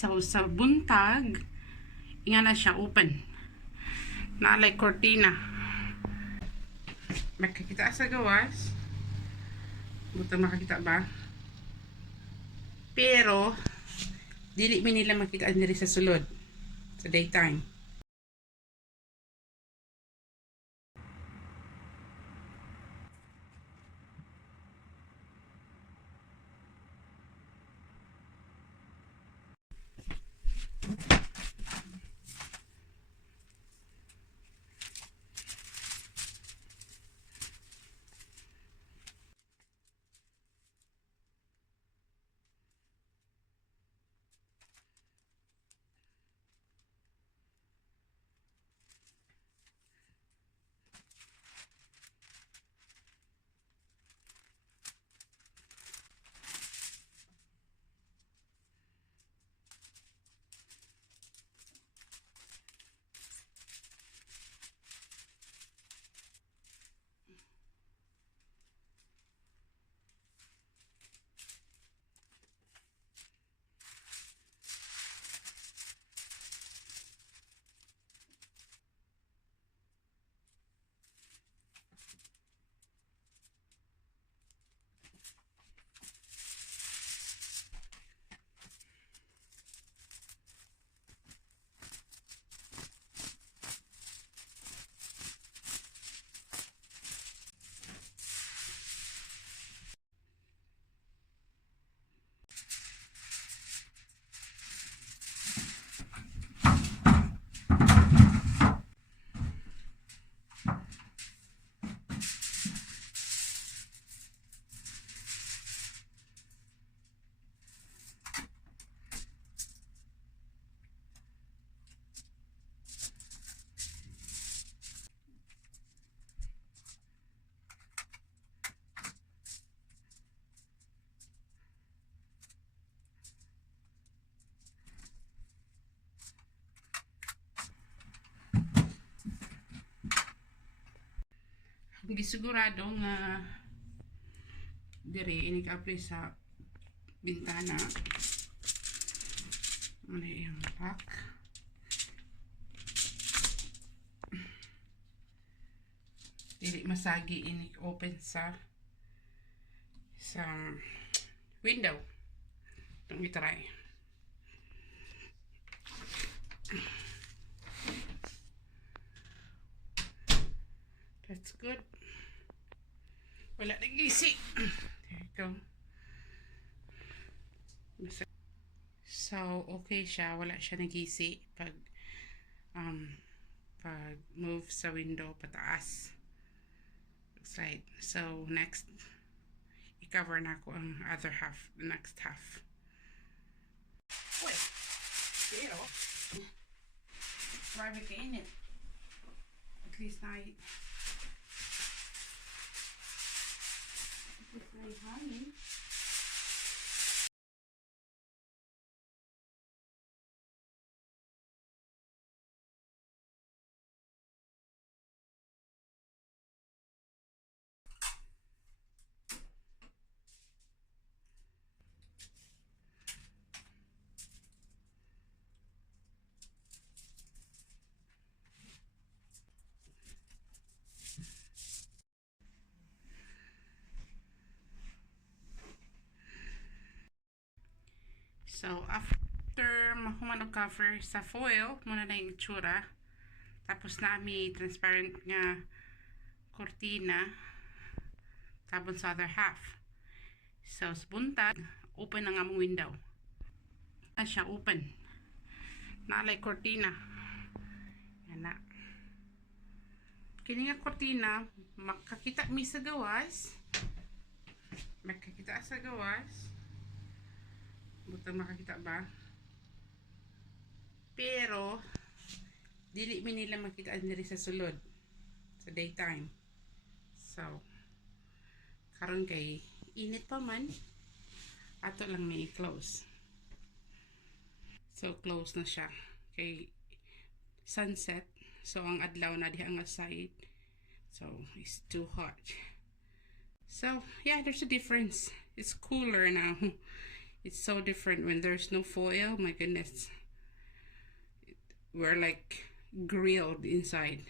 So, sa buntag, nga na siya open. Naalay cortina. Makikita sa gawas. Butang makakita ba? Pero, dili mi nila makita diri sa sulod. Sa daytime. Gisigurado nga dire ini kaapri sa bintana. Ano yung lock? Dili masagi ini open sa window. Itong itry. That's good. Wala nag-isi. There you go. So, okay siya. Wala siya nag-isi pag move sa window pataas. Looks right. So, next, i-cover na ko ang other half, the next half. Wait. Pero, marami ka in it. At least na may hangin. So, after mahuman og cover sa foil, muna na yung itsura. Tapos na may transparent nga cortina. Tapos sa other half. So, sa buntag, open na nga mong window. Na siya, open. Naalay cortina. Yan na. Kini nga cortina, makakita mi sa gawas. Makakita sa gawas. Butang makakita ba? Pero, dili mi nila makita diri sa sulod. Sa daytime. So, karon kay init pa man. Ato lang may close. So, close na siya. Kay sunset. So, ang adlaw na diha nga side. So, it's too hot. So, yeah, there's a difference. It's cooler now. It's so different when there's no foil. My goodness, we're like grilled inside.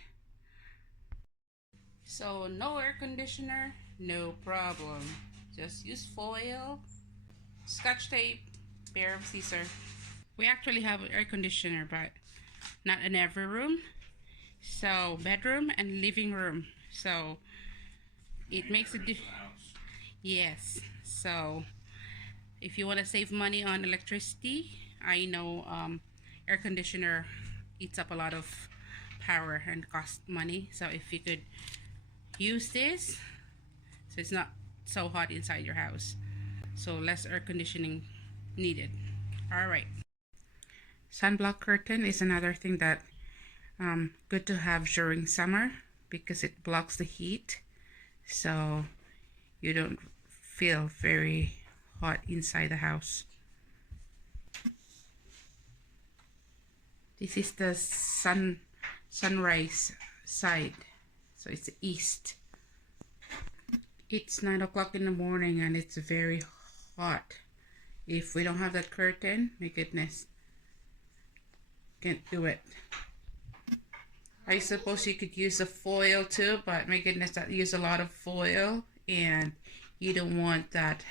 So no air conditioner, no problem. Just use foil, scotch tape, pair of scissors. We actually have an air conditioner, but not in every room. So bedroom and living room. So it makes a difference. Yes. So if you want to save money on electricity, I know air conditioner eats up a lot of power and cost money. So if you could use this, so it's not so hot inside your house, so less air conditioning needed. All right. Sunblock curtain is another thing that good to have during summer because it blocks the heat, so you don't feel very hot inside the house. This is the sunrise side, so it's east. It's 9 o'clock in the morning and it's very hot. If we don't have that curtain, my goodness, can't do it. I suppose you could use a foil too, but my goodness, that use a lot of foil and you don't want that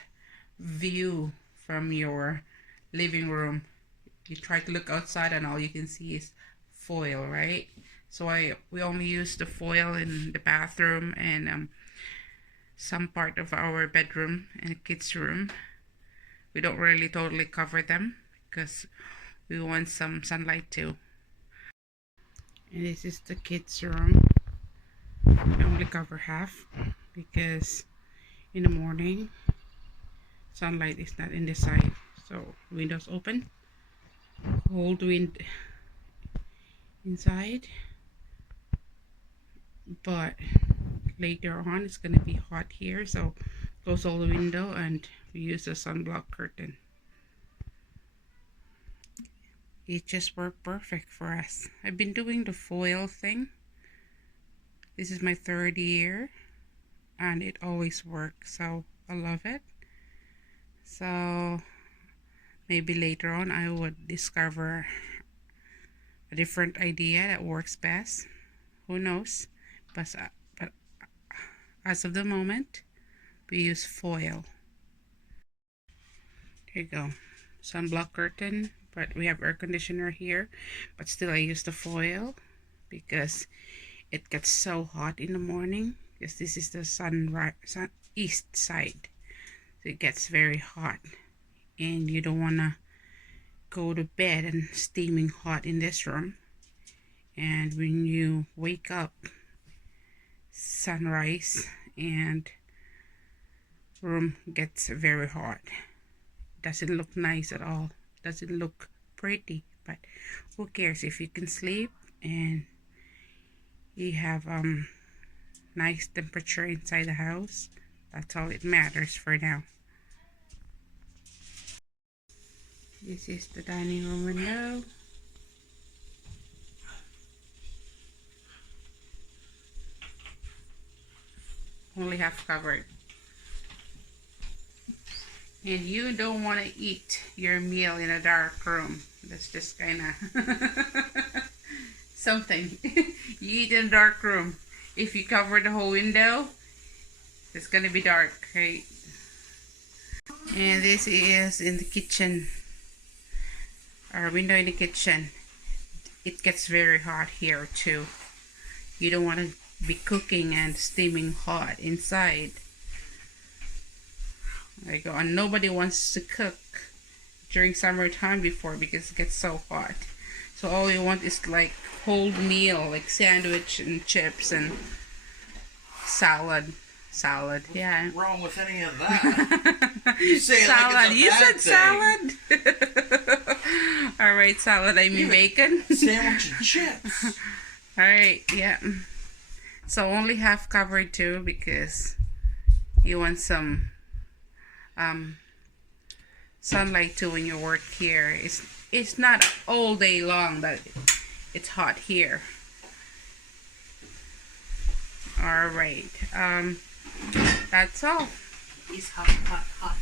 view from your living room. You try to look outside and all you can see is foil, right? So we only use the foil in the bathroom and some part of our bedroom and kids' room. We don't really totally cover them because we want some sunlight too. And this is the kids' room. I only cover half because in the morning sunlight is not in the side. So windows open, cold wind inside, but later on it's gonna be hot here, so close all the window and we use a sunblock curtain. It just worked perfect for us. I've been doing the foil thing. This is my 3rd year and it always works, so I love it. So maybe later on I would discover a different idea that works best. Who knows? But as of the moment, we use foil. There you go. Sunblock curtain, but we have air conditioner here, but still I use the foil because it gets so hot in the morning, because this is the east side, so it gets very hot and you don't want to go to bed and steaming hot in this room, and when you wake up, sunrise and room gets very hot. Doesn't look nice at all, doesn't look pretty, but who cares if you can sleep and you have nice temperature inside the house. That's all it matters for now. This is the dining room window. Only half covered. And you don't want to eat your meal in a dark room. That's just kind of something. You eat in a dark room. If you cover the whole window, it's going to be dark, right? And this is in the kitchen. Our window in the kitchen. It gets very hot here too. You don't want to be cooking and steaming hot inside. There you go. And nobody wants to cook during summertime before because it gets so hot. So all you want is like cold meal, like sandwich and chips and salad. Yeah. What's wrong with any of that? You say salad. Like it's a You bad said thing. salad. All right, salad. I mean bacon. Sandwich and chips. All right, yeah. So only half covered too because you want some sunlight too when you work here. It's not all day long that it's hot here. All right, that's all. It's hot.